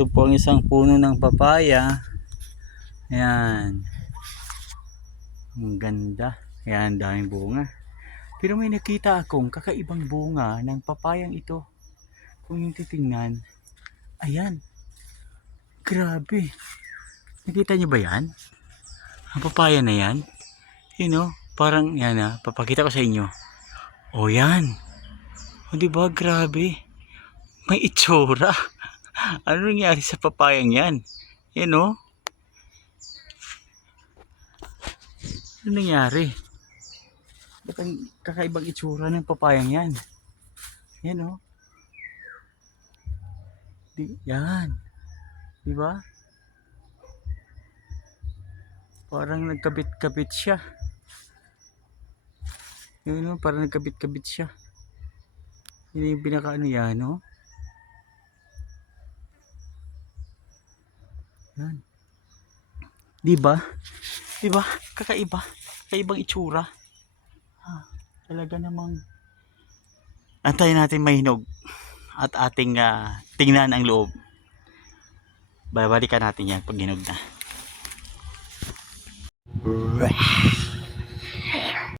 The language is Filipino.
Ito po ang isang puno ng papaya. Ayan. Ang ganda. Ayan, daming bunga. Pero may nakita akong kakaibang bunga ng papayang ito. Kung yung titingnan, ayan. Grabe. Nakita nyo ba yan? Ang papaya na yan. You know, parang yan papakita ko sa inyo. O yan. O diba, grabe. May itsura. Ano nangyari sa papayang yan? Yan o. Ano nangyari? Ba't ang kakaibang itsura ng papayang yan? Yan o. Yan. Diba? Parang nagkabit-kabit siya. Yun o, parang nagkabit-kabit siya. Yun yung pinakaano yan o. Yan. Diba? Diba? Kakaiba. Kakaibang itsura. Talaga namang antayin natin mahinog at ating tingnan ang loob. Babalikan natin yan pag hinog na.